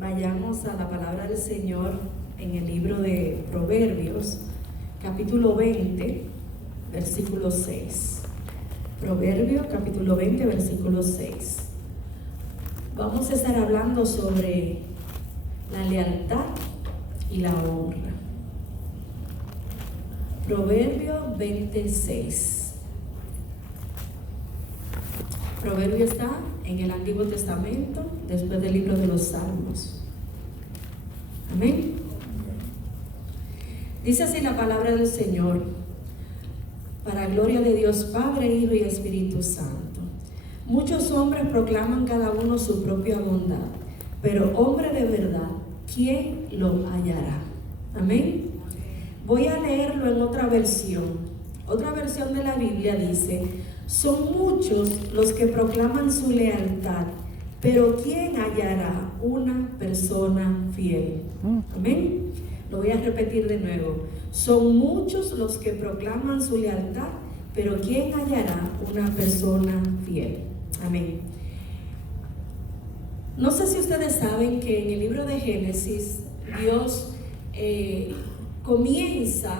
vayamos a la palabra del Señor en el libro de Proverbios, capítulo 20, versículo 6. Proverbios, capítulo 20, versículo 6. Vamos a estar hablando sobre la lealtad y la honra. Proverbios 26. Proverbio está en el Antiguo Testamento, después del libro de los Salmos. Amén. Dice así la palabra del Señor, para gloria de Dios Padre, Hijo y Espíritu Santo. Muchos hombres proclaman cada uno su propia bondad, pero hombre de verdad, ¿quién lo hallará? Amén. Voy a leerlo en otra versión. Otra versión de la Biblia dice: son muchos los que proclaman su lealtad, pero ¿quién hallará una persona fiel? Amén. Lo voy a repetir de nuevo. Son muchos los que proclaman su lealtad, pero ¿quién hallará una persona fiel? Amén. No sé si ustedes saben que en el libro de Génesis, Dios comienza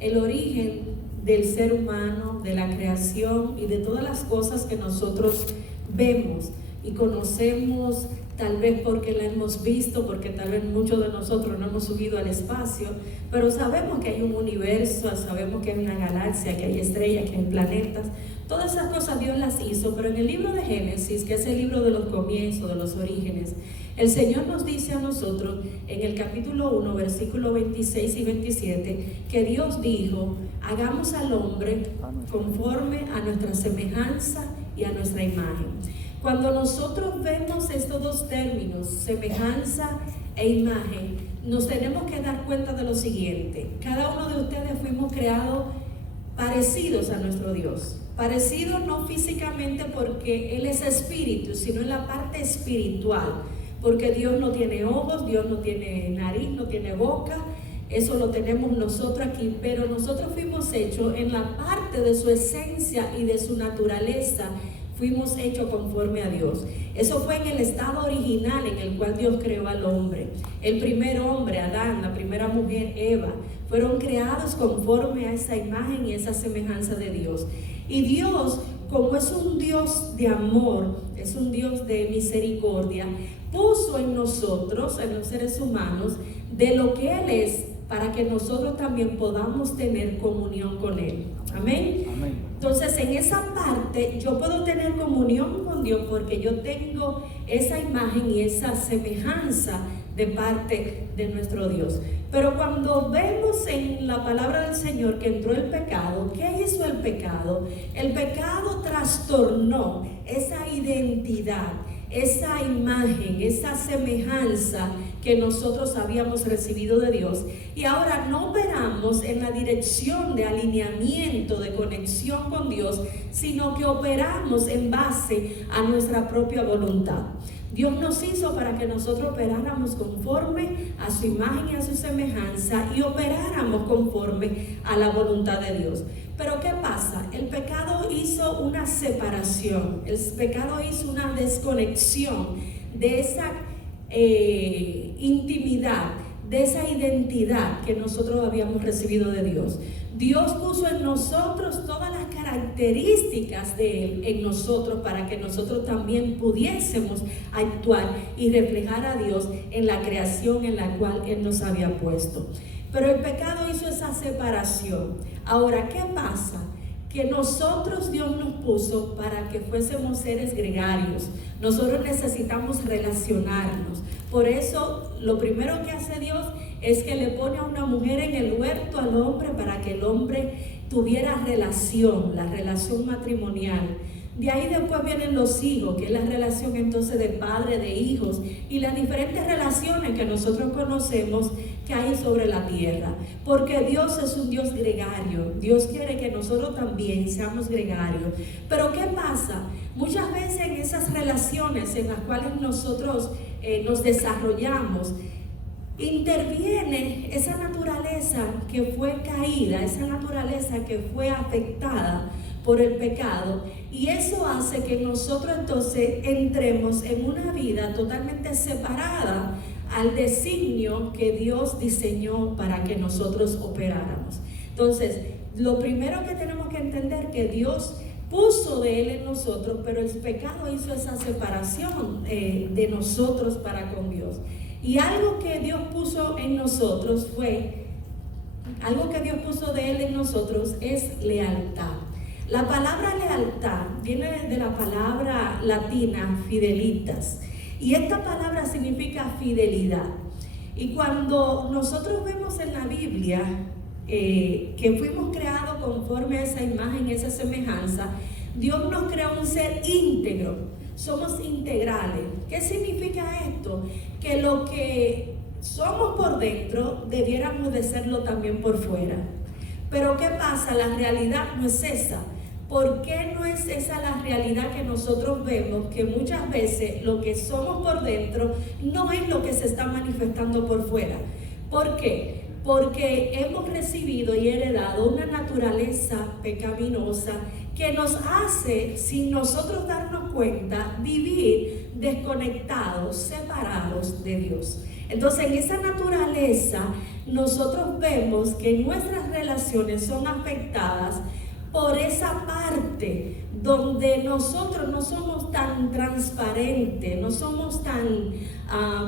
el origen del ser humano, de la creación y de todas las cosas que nosotros vemos y conocemos, tal vez porque la hemos visto, porque tal vez muchos de nosotros no hemos subido al espacio, pero sabemos que hay un universo, sabemos que hay una galaxia, que hay estrellas, que hay planetas. Todas esas cosas Dios las hizo, pero en el libro de Génesis, que es el libro de los comienzos, de los orígenes, el Señor nos dice a nosotros en el capítulo 1, versículos 26 y 27, que Dios dijo: hagamos al hombre conforme a nuestra semejanza y a nuestra imagen. Cuando nosotros vemos estos dos términos, semejanza e imagen, nos tenemos que dar cuenta de lo siguiente: cada uno de ustedes fuimos creados parecidos a nuestro Dios. Parecidos no físicamente porque Él es espíritu, sino en la parte espiritual. Porque Dios no tiene ojos, Dios no tiene nariz, no tiene boca. Eso lo tenemos nosotros aquí, pero nosotros fuimos hechos en la parte de su esencia y de su naturaleza. Fuimos hechos conforme a Dios. Eso fue en el estado original en el cual Dios creó al hombre. El primer hombre, Adán, la primera mujer, Eva, fueron creados conforme a esa imagen y esa semejanza de Dios. Y Dios, como es un Dios de amor, es un Dios de misericordia, puso en nosotros, en los seres humanos, de lo que Él es, para que nosotros también podamos tener comunión con Él. Amén. Amén. Entonces, en esa parte yo puedo tener comunión con Dios porque yo tengo esa imagen y esa semejanza de parte de nuestro Dios. Pero cuando vemos en la palabra del Señor que entró el pecado, ¿qué hizo el pecado? El pecado trastornó esa identidad, esa imagen, esa semejanza que nosotros habíamos recibido de Dios, y ahora no operamos en la dirección de alineamiento, de conexión con Dios, sino que operamos en base a nuestra propia voluntad. Dios nos hizo para que nosotros operáramos conforme a su imagen y a su semejanza y operáramos conforme a la voluntad de Dios. Pero ¿qué pasa? El pecado hizo una separación, el pecado hizo una desconexión de esa intimidad, de esa identidad que nosotros habíamos recibido de Dios. Dios puso en nosotros todas las características de Él en nosotros para que nosotros también pudiésemos actuar y reflejar a Dios en la creación en la cual Él nos había puesto. Pero el pecado hizo esa separación. Ahora, ¿qué pasa? Que nosotros Dios nos puso para que fuésemos seres gregarios. Nosotros necesitamos relacionarnos. Por eso, lo primero que hace Dios es que le pone a una mujer en el huerto al hombre para que el hombre tuviera relación, la relación matrimonial. De ahí después vienen los hijos, que es la relación entonces de padre, de hijos, y las diferentes relaciones que nosotros conocemos que hay sobre la tierra. Porque Dios es un Dios gregario. Dios quiere que nosotros también seamos gregarios. Pero ¿qué pasa? Muchas veces en esas relaciones en las cuales nosotros nos desarrollamos, interviene esa naturaleza que fue caída, esa naturaleza que fue afectada por el pecado, y eso hace que nosotros entonces entremos en una vida totalmente separada al designio que Dios diseñó para que nosotros operáramos. Entonces, lo primero que tenemos que entender que Dios puso de Él en nosotros, pero el pecado hizo esa separación de nosotros para con Dios. Y algo que Dios puso en nosotros algo que Dios puso de Él en nosotros es lealtad. La palabra lealtad viene de la palabra latina fidelitas, y esta palabra significa fidelidad. Y cuando nosotros vemos en la Biblia que fuimos creados conforme a esa imagen, esa semejanza, Dios nos creó un ser íntegro, somos integrales. ¿Qué significa esto? Que lo que somos por dentro debiéramos de serlo también por fuera. Pero ¿qué pasa? La realidad no es esa. ¿Por qué no es esa la realidad que nosotros vemos? Que muchas veces lo que somos por dentro no es lo que se está manifestando por fuera. ¿Por qué? Porque hemos recibido y heredado una naturaleza pecaminosa que nos hace, sin nosotros darnos cuenta, vivir desconectados, separados de Dios. Entonces, en esa naturaleza, nosotros vemos que nuestras relaciones son afectadas por esa parte donde nosotros no somos tan transparentes, no somos tan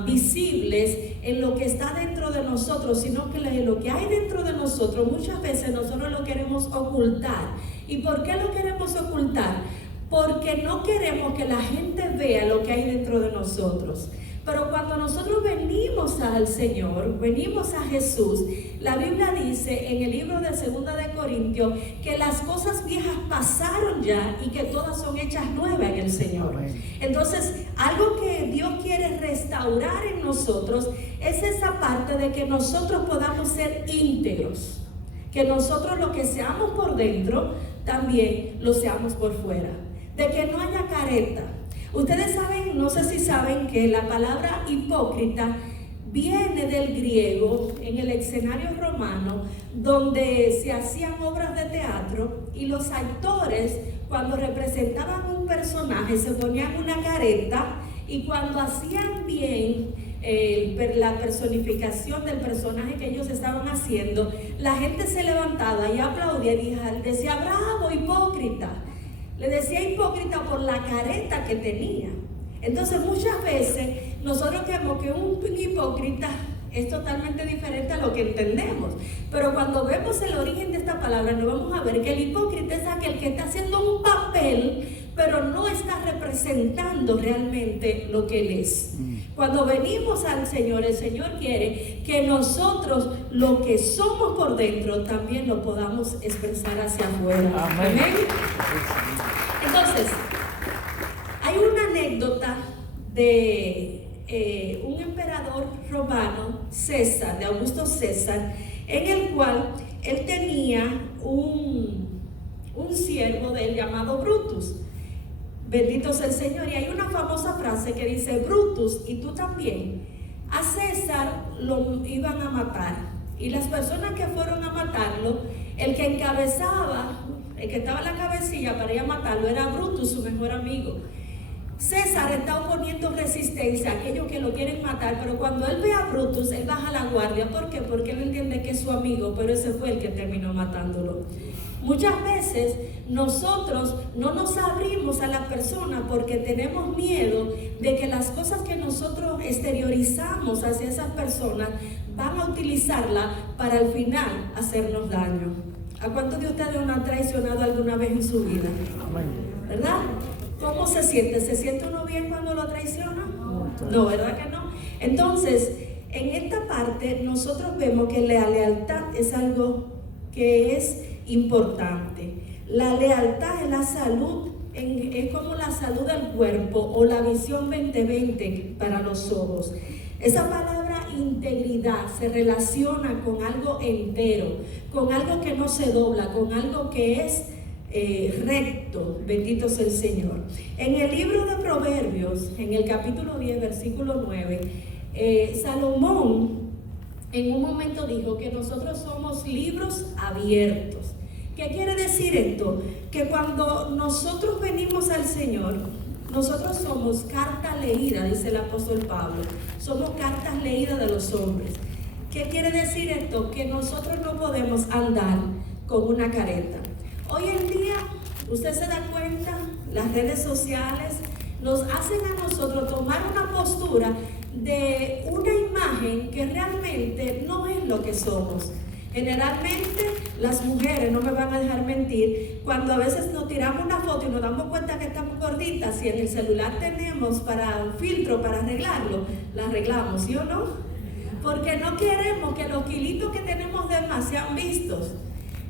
visibles en lo que está dentro de nosotros, sino que lo que hay dentro de nosotros muchas veces nosotros lo queremos ocultar. ¿Y por qué lo queremos ocultar? Porque no queremos que la gente vea lo que hay dentro de nosotros. Pero cuando nosotros venimos al Señor, venimos a Jesús, la Biblia dice en el libro de 2 de Corintios que las cosas viejas pasaron ya y que todas son hechas nuevas en el Señor. Entonces, algo que Dios quiere restaurar en nosotros es esa parte de que nosotros podamos ser íntegros, que nosotros lo que seamos por dentro también lo seamos por fuera, de que no haya careta. Ustedes saben, no sé si saben, que la palabra hipócrita viene del griego en el escenario romano, donde se hacían obras de teatro y los actores, cuando representaban un personaje, se ponían una careta, y cuando hacían bien la personificación del personaje que ellos estaban haciendo, la gente se levantaba y aplaudía y decía: bravo, hipócrita. Le decía hipócrita por la careta que tenía. Entonces, muchas veces nosotros creemos que un hipócrita es totalmente diferente a lo que entendemos. Pero cuando vemos el origen de esta palabra, nos vamos a ver que el hipócrita es aquel que está haciendo un papel, pero no está representando realmente lo que Él es. Cuando venimos al Señor, el Señor quiere que nosotros, lo que somos por dentro, también lo podamos expresar hacia afuera. Amén. Entonces, hay una anécdota de un emperador romano, César, de Augusto César, en el cual él tenía un siervo de él llamado Brutus. Bendito sea el Señor. Y hay una famosa frase que dice: Brutus, y tú también. A César lo iban a matar, y las personas que fueron a matarlo, el que encabezaba, el que estaba en la cabecilla para ir a matarlo, era Brutus, su mejor amigo. César está oponiendo resistencia a aquellos que lo quieren matar, pero cuando él ve a Brutus, él baja la guardia. ¿Por qué? Porque él entiende que es su amigo, pero ese fue el que terminó matándolo. Muchas veces nosotros no nos abrimos a la persona porque tenemos miedo de que las cosas que nosotros exteriorizamos hacia esas personas van a utilizarla para al final hacernos daño. ¿A cuántos de ustedes no han traicionado alguna vez en su vida? ¿Verdad? ¿Cómo se siente? ¿Se siente uno bien cuando lo traiciona? No, ¿verdad que no? Entonces, en esta parte nosotros vemos que la lealtad es algo que es importante. La lealtad es la salud, es como la salud del cuerpo o la visión 2020 para los ojos. Esa palabra integridad se relaciona con algo entero, con algo que no se dobla, con algo que es recto. Bendito sea el Señor. En el libro de Proverbios, en el capítulo 10, versículo 9, Salomón en un momento dijo que nosotros somos libros abiertos. ¿Qué quiere decir esto? Que cuando nosotros venimos al Señor, nosotros somos carta leída, dice el apóstol Pablo. Somos cartas leídas de los hombres. ¿Qué quiere decir esto? Que nosotros no podemos andar con una careta. Hoy en día, usted se da cuenta, las redes sociales nos hacen a nosotros tomar una postura de una imagen que realmente no es lo que somos. Generalmente las mujeres, no me van a dejar mentir, cuando a veces nos tiramos una foto y nos damos cuenta que estamos gorditas, si en el celular tenemos para un filtro para arreglarlo, la arreglamos, ¿sí o no? Porque no queremos que los kilitos que tenemos de más sean vistos.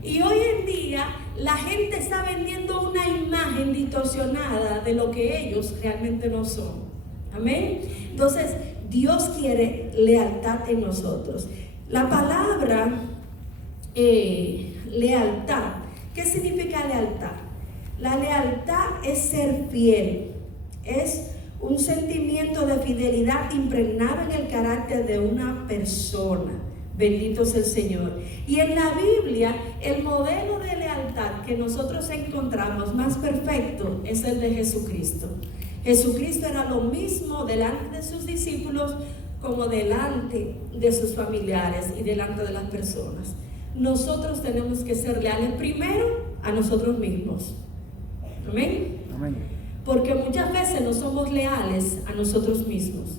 Y hoy en día la gente está vendiendo una imagen distorsionada de lo que ellos realmente no son. Amén. Entonces Dios quiere lealtad en nosotros. La palabra lealtad, ¿qué significa lealtad? La lealtad es ser fiel, es un sentimiento de fidelidad impregnado en el carácter de una persona. Bendito es el Señor. Y en la Biblia, el modelo de lealtad que nosotros encontramos más perfecto es el de Jesucristo. Jesucristo era lo mismo delante de sus discípulos como delante de sus familiares y delante de las personas. Nosotros tenemos que ser leales primero a nosotros mismos. Amén. Amén. Porque muchas veces no somos leales a nosotros mismos.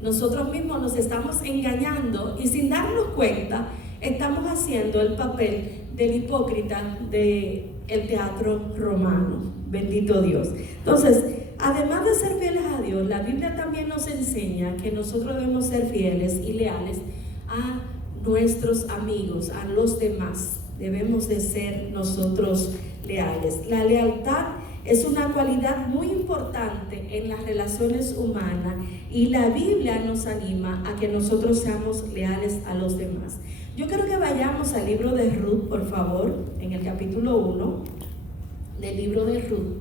Nosotros mismos nos estamos engañando y sin darnos cuenta estamos haciendo el papel del hipócrita del teatro romano. Bendito Dios. Entonces, además de ser fieles a Dios, la Biblia también nos enseña que nosotros debemos ser fieles y leales a nuestros amigos, a los demás. Debemos de ser nosotros leales. La lealtad es una cualidad muy importante en las relaciones humanas y la Biblia nos anima a que nosotros seamos leales a los demás. Yo quiero que vayamos al libro de Ruth, por favor, en el capítulo 1 del libro de Ruth.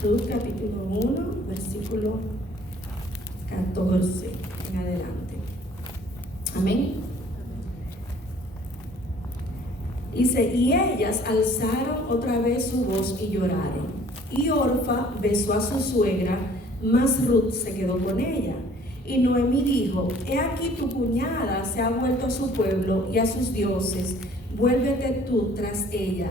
Ruth capítulo 1, versículo 14 en adelante. Amén. Dice, y ellas alzaron otra vez su voz y lloraron. Y Orfa besó a su suegra, mas Ruth se quedó con ella. Y Noemí dijo, he aquí tu cuñada se ha vuelto a su pueblo y a sus dioses, vuélvete tú tras ella.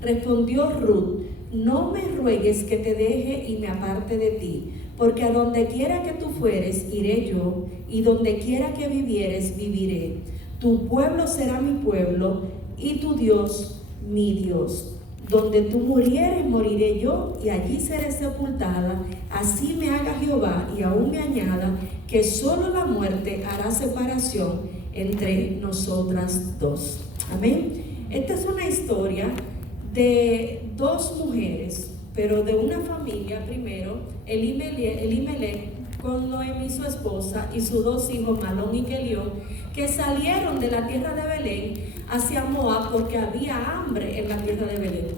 Respondió Ruth, no me ruegues que te deje y me aparte de ti, porque a donde quiera que tú fueres, iré yo, y donde quiera que vivieres, viviré. Tu pueblo será mi pueblo, y tu Dios, mi Dios. Donde tú murieres, moriré yo, y allí seré sepultada. Así me haga Jehová, y aún me añada, que solo la muerte hará separación entre nosotras dos. Amén. Esta es una historia de dos mujeres, pero de una familia primero, Elimelech con Noemí su esposa y sus dos hijos Malón y Kelión, que salieron de la tierra de Belén hacia Moab porque había hambre en la tierra de Belén.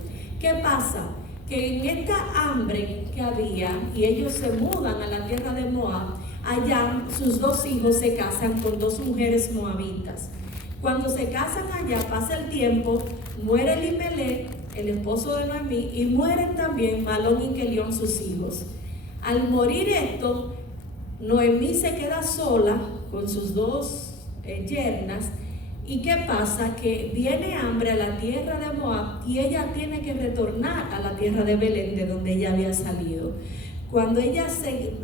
¿Qué pasa? Que en esta hambre que había, y ellos se mudan a la tierra de Moab, allá sus dos hijos se casan con dos mujeres moabitas. Cuando se casan allá, pasa el tiempo, muere Elimelech, el esposo de Noemí, y mueren también Malón y Kelión, sus hijos. Al morir esto, Noemí se queda sola con sus dos yernas. ¿Y qué pasa? Que viene hambre a la tierra de Moab y ella tiene que retornar a la tierra de Belén, de donde ella había salido. Cuando ella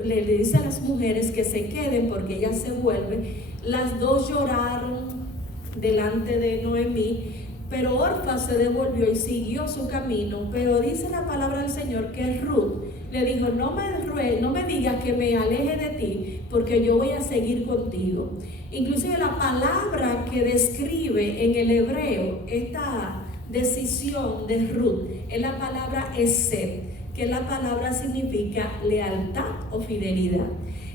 le dice a las mujeres que se queden porque ella se vuelve, las dos lloraron delante de Noemí, pero Orfa se devolvió y siguió su camino. Pero dice la palabra del Señor que Ruth le dijo, no me digas que me aleje de ti, porque yo voy a seguir contigo. Inclusive la palabra que describe en el hebreo esta decisión de Ruth es la palabra esed, que la palabra significa lealtad o fidelidad.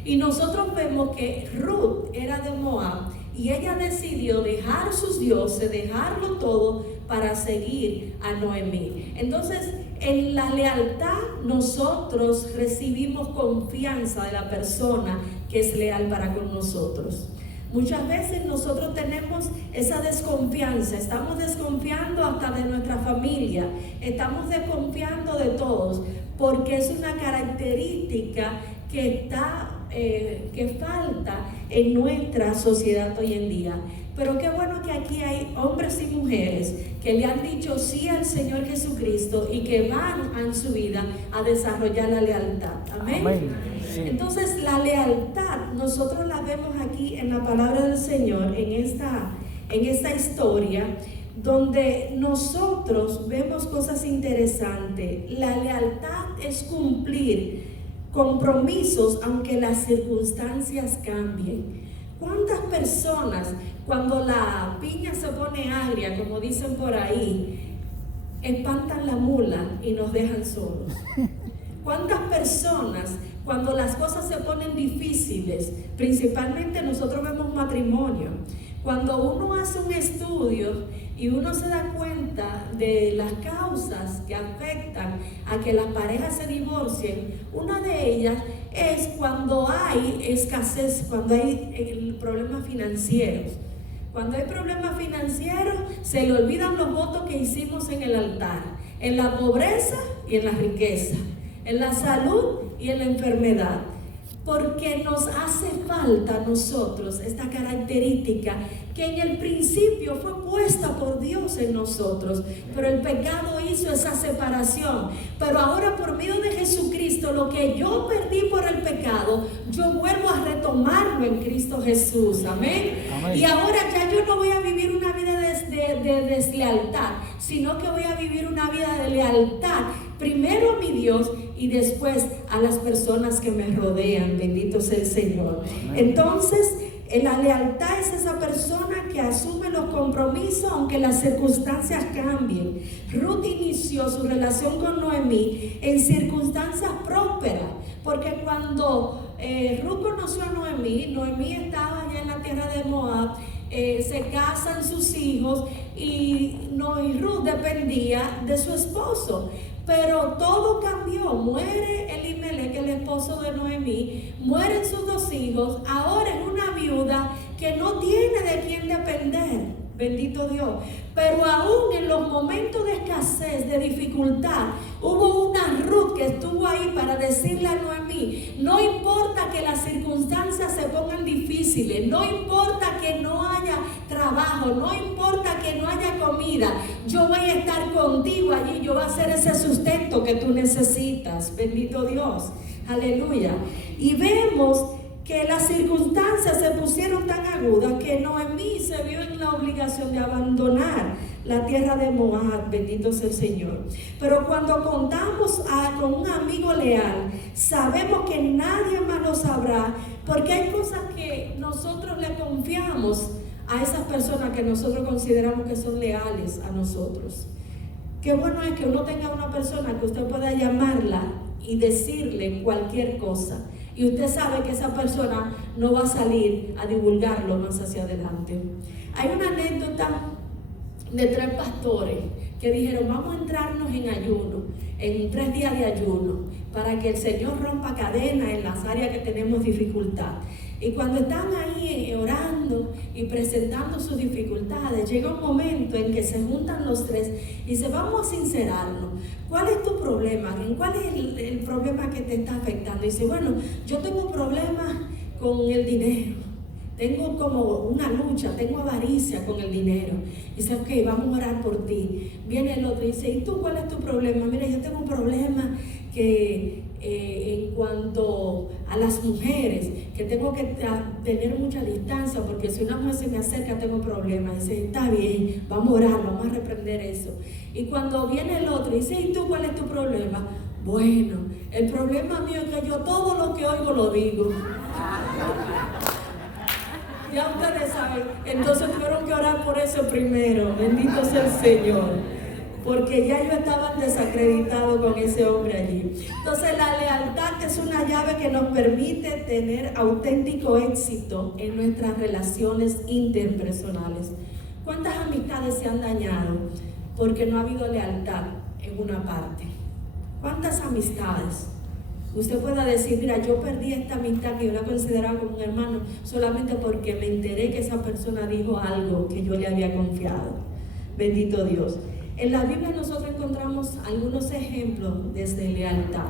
Y nosotros vemos que Ruth era de Moab y ella decidió dejar sus dioses, dejarlo todo para seguir a Noemí. Entonces, en la lealtad nosotros recibimos confianza de la persona que es leal para con nosotros. Muchas veces nosotros tenemos esa desconfianza, estamos desconfiando hasta de nuestra familia, estamos desconfiando de todos, porque es una característica que falta en nuestra sociedad hoy en día. Pero qué bueno que aquí hay hombres y mujeres que le han dicho sí al Señor Jesucristo y que van en su vida a desarrollar la lealtad. Amén. Amén. Sí. Entonces la lealtad nosotros la vemos aquí en la palabra del Señor, en esta historia, donde nosotros vemos cosas interesantes. La lealtad es cumplir compromisos aunque las circunstancias cambien. ¿Cuántas personas, cuando la piña se pone agria, como dicen por ahí, espantan la mula y nos dejan solos? ¿Cuántas personas, cuando las cosas se ponen difíciles, principalmente nosotros vemos matrimonio, cuando uno hace un estudio y uno se da cuenta de las causas que afectan a que las parejas se divorcien, una de ellas es cuando hay escasez, cuando hay problemas financieros. Cuando hay problemas financieros, se le olvidan los votos que hicimos en el altar, en la pobreza y en la riqueza, en la salud y en la enfermedad. Porque nos hace falta a nosotros esta característica que en el principio fue puesta por Dios en nosotros, pero el pecado hizo esa separación. Pero ahora, por medio de Jesucristo, lo que yo perdí por el pecado, yo vuelvo a retomarlo en Cristo Jesús. Amén. Amén. Y ahora ya yo no voy a vivir una vida de deslealtad, sino que voy a vivir una vida de lealtad. Primero a mi Dios y después a las personas que me rodean. Bendito sea el Señor. Entonces, la lealtad es esa persona que asume los compromisos aunque las circunstancias cambien. Ruth inició su relación con Noemí en circunstancias prósperas, porque cuando Ruth conoció a Noemí estaba allá en la tierra de Moab. Se casan sus hijos y Ruth dependía de su esposo. Pero todo cambió. Muere Elimelech, el esposo de Noemí, mueren sus dos hijos. Ahora es una viuda que no tiene de quién depender. Bendito Dios. Pero aún en los momentos de escasez, de dificultad, hubo una Ruth que estuvo ahí para decirle a Noemí: no importa que las circunstancias se pongan difíciles, no importa que no haya trabajo, no importa que no haya comida, yo voy a estar contigo allí, yo voy a hacer ese sustento que tú necesitas. Bendito Dios. Aleluya. Y vemos que las circunstancias se pusieron tan agudas que Noemí se vio en la obligación de abandonar la tierra de Moab. Bendito sea el Señor. Pero cuando contamos con un amigo leal, sabemos que nadie más lo sabrá, porque hay cosas que nosotros le confiamos a esas personas que nosotros consideramos que son leales a nosotros. Qué bueno es que uno tenga una persona que usted pueda llamarla y decirle cualquier cosa, y usted sabe que esa persona no va a salir a divulgarlo más hacia adelante. Hay una anécdota de 3 pastores que dijeron: vamos a entrarnos en ayuno, en 3 días de ayuno, para que el Señor rompa cadenas en las áreas que tenemos dificultad. Y cuando están ahí orando y presentando sus dificultades, llega un momento en que se juntan los 3 y dicen: vamos a sincerarnos. ¿Cuál es tu problema? ¿Cuál es el problema que te está afectando? Y dice: bueno, yo tengo problemas con el dinero. Tengo como una lucha, tengo avaricia con el dinero. Y dice: ok, vamos a orar por ti. Viene el otro y dice: ¿y tú cuál es tu problema? Mira, yo tengo un problema que en cuanto a las mujeres, que tengo que tener mucha distancia, porque si una mujer se me acerca tengo problemas. Dice: está bien, vamos a orar, vamos a reprender eso. Y cuando viene el otro y dice: ¿y tú cuál es tu problema? Bueno, el problema mío es que yo todo lo que oigo lo digo. Ya ustedes saben, entonces tuvieron que orar por eso primero. Bendito sea el Señor. porque ya yo estaba desacreditado con ese hombre allí. Entonces la lealtad es una llave que nos permite tener auténtico éxito en nuestras relaciones interpersonales. ¿Cuántas amistades se han dañado porque no ha habido lealtad en una parte? ¿Cuántas amistades? Usted pueda decir, mira, yo perdí esta amistad que yo la consideraba como un hermano solamente porque me enteré que esa persona dijo algo que yo le había confiado. Bendito Dios. En la Biblia nosotros encontramos algunos ejemplos de lealtad.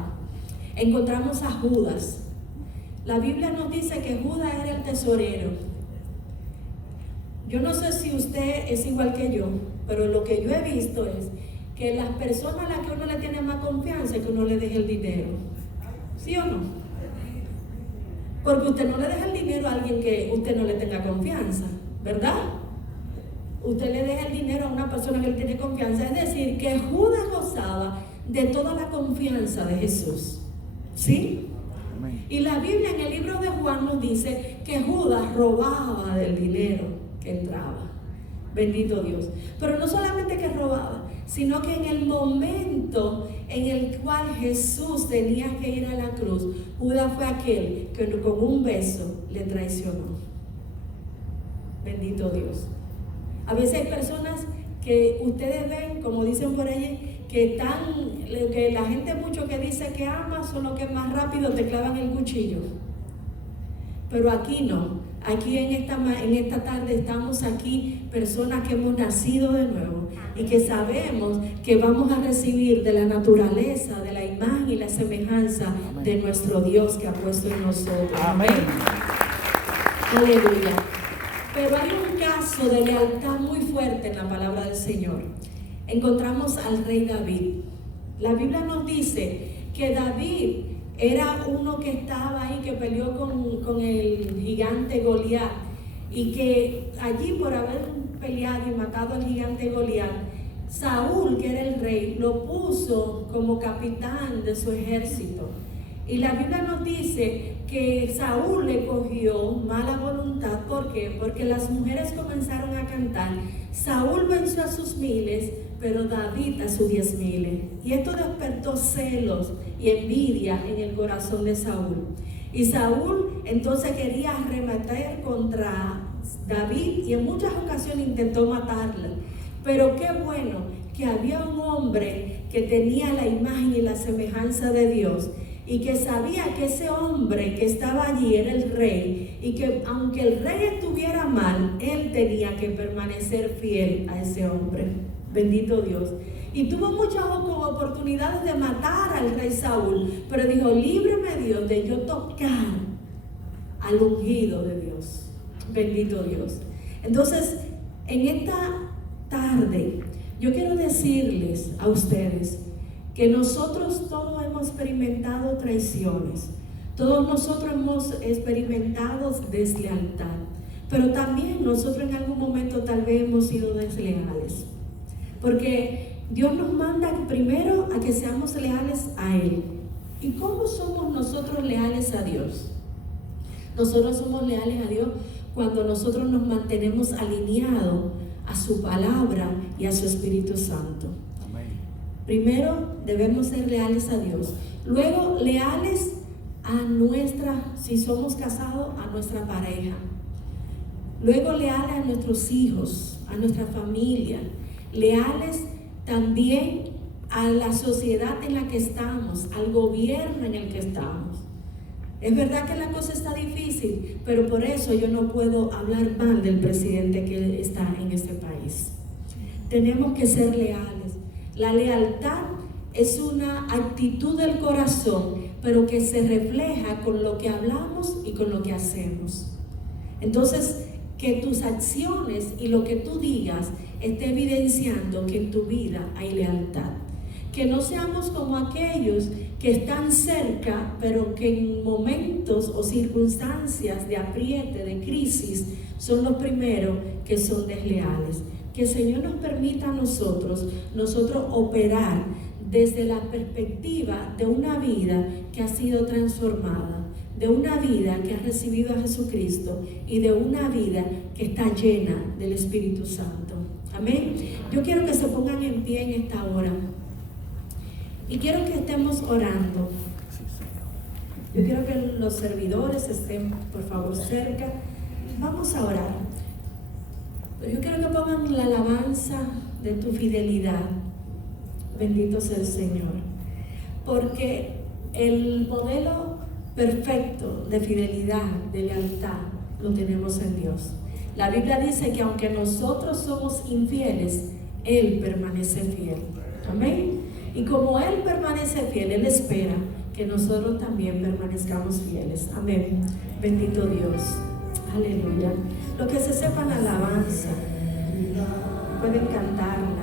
Encontramos a Judas. La Biblia nos dice que Judas era el tesorero. Yo no sé si usted es igual que yo, pero lo que yo he visto es que las personas a las que uno le tiene más confianza es que uno le deje el dinero. ¿Sí o no? Porque usted no le deja el dinero a alguien que usted no le tenga confianza, ¿verdad? Usted le deja el dinero a una persona que le tiene confianza. Es decir, que Judas gozaba de toda la confianza de Jesús. ¿Sí? Y la Biblia en el libro de Juan nos dice que Judas robaba del dinero que entraba. Bendito Dios. Pero no solamente que robaba, sino que en el momento en el cual Jesús tenía que ir a la cruz, Judas fue aquel que con un beso le traicionó. Bendito Dios. A veces hay personas que ustedes ven, como dicen por allí, que la gente mucho que dice que ama son los que más rápido te clavan el cuchillo. Pero aquí no. Aquí en esta tarde estamos aquí personas que hemos nacido de nuevo y que sabemos que vamos a recibir de la naturaleza, de la imagen y la semejanza de nuestro Dios que ha puesto en nosotros. Amén. Aleluya. Pero hay un caso de lealtad muy fuerte en la palabra del Señor. Encontramos al rey David. La Biblia nos dice que David era uno que estaba ahí, que peleó con el gigante Goliat, y que allí, por haber peleado y matado al gigante Goliat, Saúl, que era el rey, lo puso como capitán de su ejército. Y la Biblia nos dice que Saúl le cogió mala voluntad. ¿Por qué? Porque las mujeres comenzaron a cantar: Saúl venció a sus miles, pero David a sus 10,000. Y esto despertó celos y envidia en el corazón de Saúl. Y Saúl entonces quería arremeter contra David y en muchas ocasiones intentó matarle. Pero qué bueno que había un hombre que tenía la imagen y la semejanza de Dios, y que sabía que ese hombre que estaba allí era el rey, y que aunque el rey estuviera mal, él tenía que permanecer fiel a ese hombre. Bendito Dios. Y tuvo muchas oportunidades de matar al rey Saúl, pero dijo: líbreme Dios de yo tocar al ungido de Dios. Bendito Dios. Entonces, en esta tarde, yo quiero decirles a ustedes que nosotros todos hemos experimentado traiciones, todos nosotros hemos experimentado deslealtad, pero también nosotros en algún momento tal vez hemos sido desleales, porque Dios nos manda primero a que seamos leales a Él. ¿Y cómo somos nosotros leales a Dios? Nosotros somos leales a Dios cuando nosotros nos mantenemos alineados a su palabra y a su Espíritu Santo. Primero debemos ser leales a Dios, luego leales si somos casados, a nuestra pareja, luego leales a nuestros hijos, a nuestra familia, leales también a la sociedad en la que estamos, al gobierno en el que estamos. Es verdad que la cosa está difícil, pero por eso yo no puedo hablar mal del presidente que está en este país. Tenemos que ser leales. La lealtad es una actitud del corazón, pero que se refleja con lo que hablamos y con lo que hacemos. Entonces, que tus acciones y lo que tú digas esté evidenciando que en tu vida hay lealtad. Que no seamos como aquellos que están cerca, pero que en momentos o circunstancias de apriete, de crisis, son los primeros que son desleales. Que el Señor nos permita a nosotros operar desde la perspectiva de una vida que ha sido transformada, de una vida que ha recibido a Jesucristo y de una vida que está llena del Espíritu Santo. Amén. Yo quiero que se pongan en pie en esta hora. Y quiero que estemos orando. Yo quiero que los servidores estén, por favor, cerca. Vamos a orar. Pero yo quiero que pongan la alabanza de tu fidelidad. Bendito sea el Señor. Porque el modelo perfecto de fidelidad, de lealtad, lo tenemos en Dios. La Biblia dice que aunque nosotros somos infieles, Él permanece fiel. Amén. Y como Él permanece fiel, Él espera que nosotros también permanezcamos fieles. Amén. Bendito Dios. Aleluya. Los que se sepan alabanza, pueden cantarla.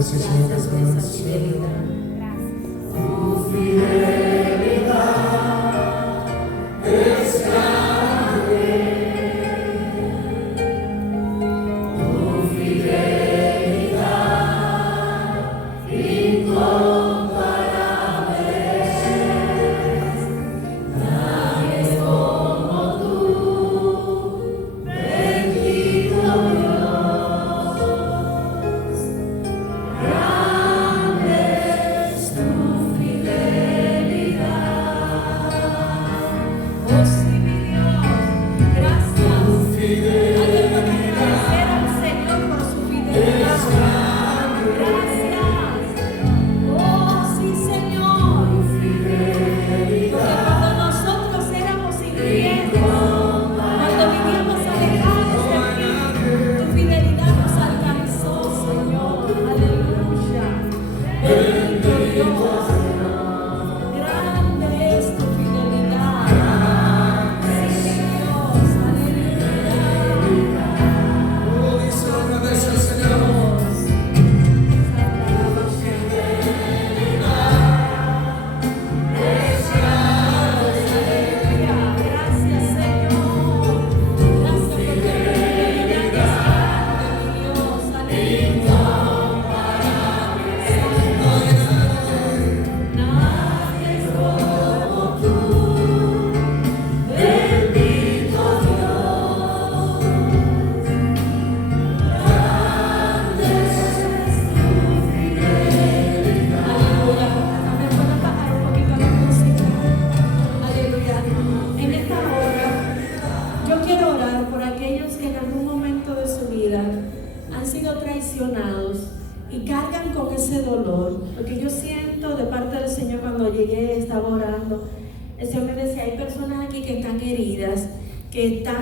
Sí, Señor. Y cargan con ese dolor, porque yo siento de parte del Señor cuando llegué, estaba orando, el Señor me decía, hay personas aquí que están heridas, que están